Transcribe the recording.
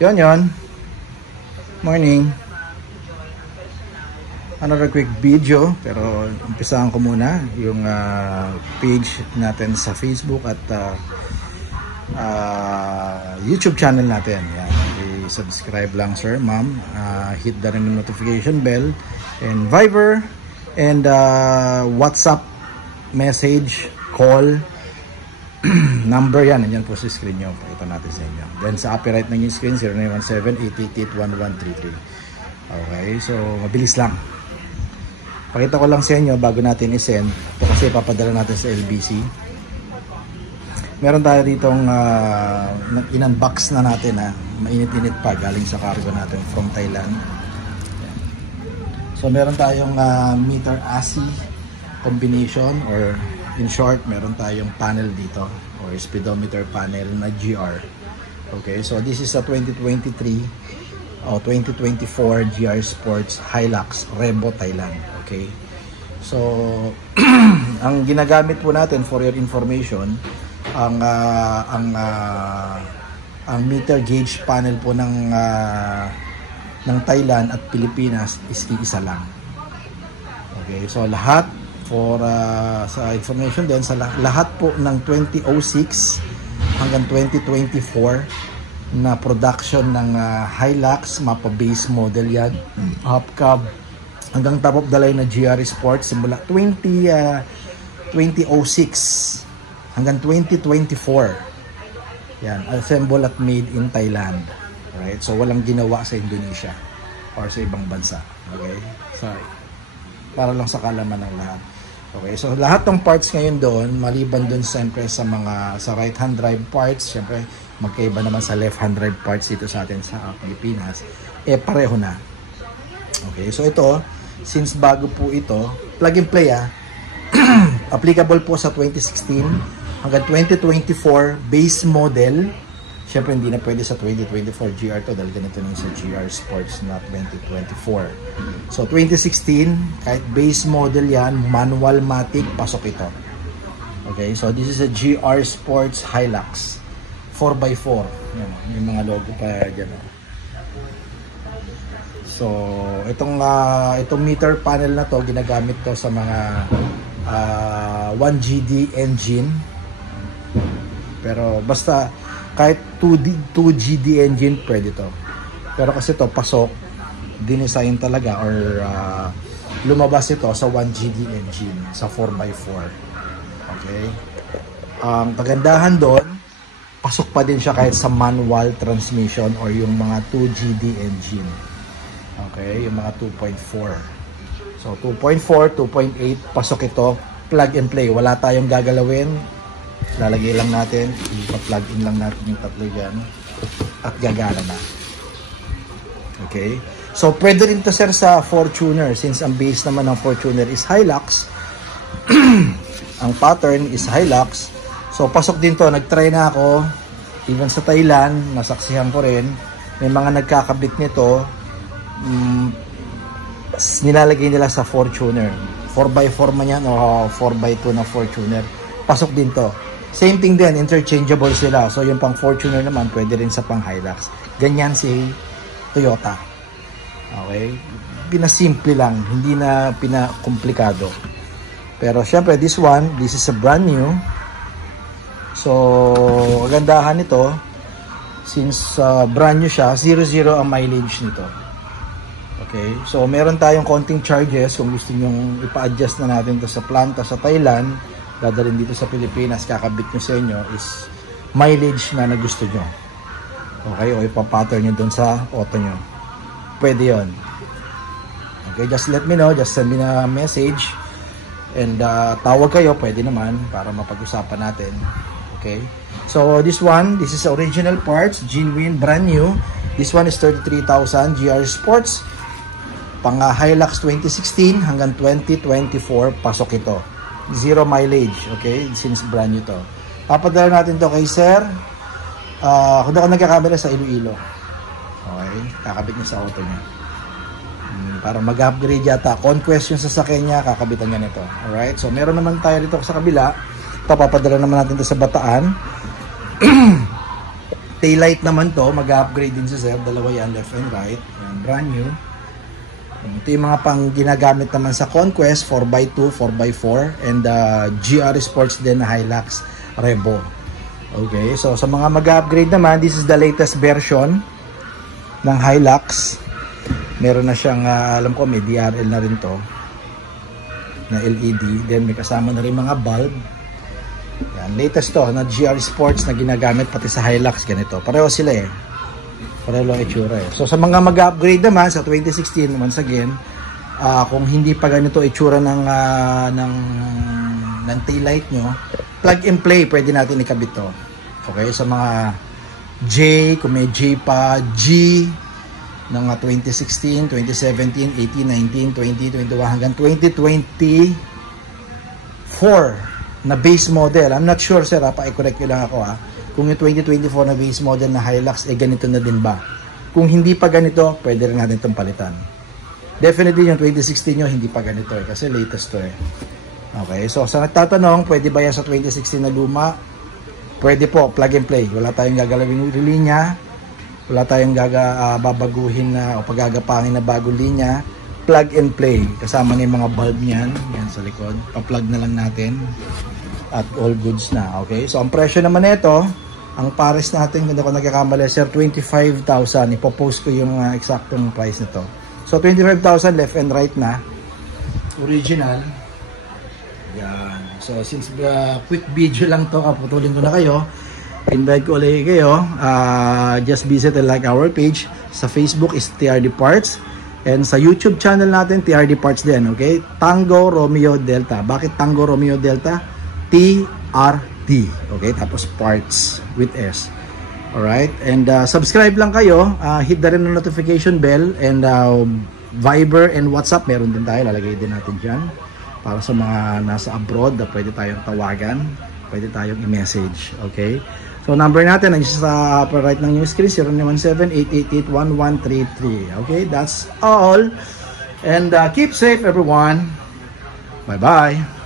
Yon. Morning. Another quick video, pero umpisahan ko muna yung page natin sa Facebook at YouTube channel natin. Yan. I-subscribe lang sir, ma'am. Hit the notification bell and Viber and WhatsApp message, call number yan, nandiyan po sa screen nyo, pakita natin sa inyo. Then sa upper right ng yung screen, 0917-888-1133. Okay, so mabilis lang, pakita ko lang sa inyo bago natin i-send ito kasi papadala natin sa LBC. Meron tayo ditong in-unbox na natin, mainit-init pa, galing sa cargo natin from Thailand. So meron tayong meter ASI combination, or in short, meron tayong panel dito or speedometer panel na GR. Okay, so this is a 2023 o 2024 GR Sports Hilux Revo Thailand. Okay, so ang ginagamit po natin, for your information, ang meter gauge panel po ng Thailand at Pilipinas is iisa lang. Okay, so lahat for sa information din, sa lahat po ng 2006 hanggang 2024 na production ng Hilux, mapa base model yan, half cab hanggang top of the line na GR Sports simula 2006 hanggang 2024 yan, assembled at made in Thailand. Right, so walang ginawa sa Indonesia or sa ibang bansa. Okay, sorry, para lang sa kalaman ng lahat. Okay, so lahat ng parts ngayon doon, maliban doon siyempre sa mga sa right hand drive parts, siyempre magkaiba naman sa left hand drive parts dito sa atin sa Pilipinas, pareho na. Okay, so ito, since bago po ito, plug and play applicable po sa 2016 hanggang 2024 base model. Siyempre hindi na pwede sa 2024 GR to dahil ganito na sa GR Sports na 2024. So 2016, kahit base model yan, manual matic, pasok ito. Okay, so this is a GR Sports Hilux 4x4. Yan, yung mga logo pa dyan. So itong meter panel na to, ginagamit to sa mga 1GD engine. Pero basta kahit 2GD engine pwede to, pero kasi to pasok, dinesign talaga or lumabas ito sa 1GD engine sa 4x4. Okay, ang kagandahan doon, pasok pa din siya kahit sa manual transmission or yung mga 2GD engine. Okay, yung mga 2.4. So 2.4, 2.8, pasok ito, plug and play, wala tayong gagalawin. Lalagay lang natin, ipa-plug in lang natin yung tatlo dyan at gagana na. Okay, so pwede rin to sir sa Fortuner, since ang base naman ng Fortuner is Hilux. Ang pattern is Hilux, so pasok din to. Nagtry na ako even sa Thailand, nasaksihan ko rin, may mga nagkakabit nito, nilalagay nila sa Fortuner, 4x4 man yan o 4x2 na Fortuner, pasok din to. Same thing din, interchangeable sila. So yung pang Fortuner naman pwede rin sa pang Hilux. Ganyan si Toyota. Okay, pinasimple lang, hindi na pinakomplikado. Pero syempre this is a brand new. So kagandahan nito, since brand new siya, 0-0 ang mileage nito. Okay, so meron tayong konting charges kung gusto nyong ipa-adjust na natin to sa planta sa Thailand, dadalhin dito sa Pilipinas, kakabit nyo sa inyo is mileage na gusto nyo. Okay, o ipapattern nyo dun sa auto nyo, pwede yon. Okay, just let me know, just send me a message and tawag kayo, pwede naman para mapag-usapan natin. Okay, so this is original parts, genuine, brand new. This one is 33,000 GR Sports, pang Hilux 2016 hanggang 2024, pasok ito. 0 mileage, okay, since brand new to. Papadala natin to kay sir, kung ako nagkakamera sa Iloilo. Okay, kakabit niya sa auto niya. Para mag-upgrade yata, conquest yung sasakyan niya, kakabitan niya nito. Alright, so meron naman tayo dito sa kabila. Ito, papadala naman natin to sa Bataan. Taillight naman to, mag-upgrade din si sir. Dalawa yan, left and right. Yan, brand new. Ito yung mga pang ginagamit naman sa Conquest, 4x2, 4x4, and GR Sports din na Hilux Revo. Okay, so sa mga mag-upgrade naman, this is the latest version ng Hilux. Meron na siyang, alam ko may DRL na rin to, na LED. Then may kasama na rin mga bulb. Yan, latest to na GR Sports na ginagamit pati sa Hilux, ganito. Pareho sila eh. Pareho lang itsura eh. So sa mga mag-upgrade naman sa 2016, once again, kung hindi pa ganito itsura ng taillight nyo, plug and play, pwede natin ikabit to. Okay, sa mga J, kung may J pa, G ng 2016, 2017, 18, 19, 20, 21 hanggang 2024 na base model. I'm not sure sir, pa-correct nyo lang ako kung yung 2024 na base model na Hilux ganito na din ba. Kung hindi pa ganito, pwede rin natin itong palitan. Definitely yung 2016 nyo hindi pa ganito kasi latest to Okay, so sa nagtatanong, pwede ba yan sa 2016 na luma? Pwede po, plug and play. Wala tayong gagalawin yung linya, wala tayong babaguhin o pagagapangin na bagong linya. Plug and play, kasama na yung mga bulb niyan, yan sa likod, pa-plug na lang natin at all goods na. Okay, so ang presyo naman nito, ang pares natin, kung ako nagkakamali sir, 25,000. Ipopost ko yung eksaktong price nito. So 25,000 left and right na original. Yan, so since quick video lang to, kaputulin ko na kayo, invite ko ulit kayo, just visit and like our page. Sa Facebook is TRD Parts. And sa YouTube channel natin, TRD Parts din, okay? Tango Romeo Delta. Bakit Tango Romeo Delta? TRD, okay? Tapos Parts with S. Alright? And subscribe lang kayo. Hit na rin ang notification bell. And Viber and WhatsApp, meron din tayo. Lalagay din natin dyan. Para sa mga nasa abroad, na pwede tayong tawagan. Pwede tayong i-message, okay? So number natin ay sa upper right ng new screen, 0917-888-1133. Okay, that's all. And keep safe everyone. Bye-bye.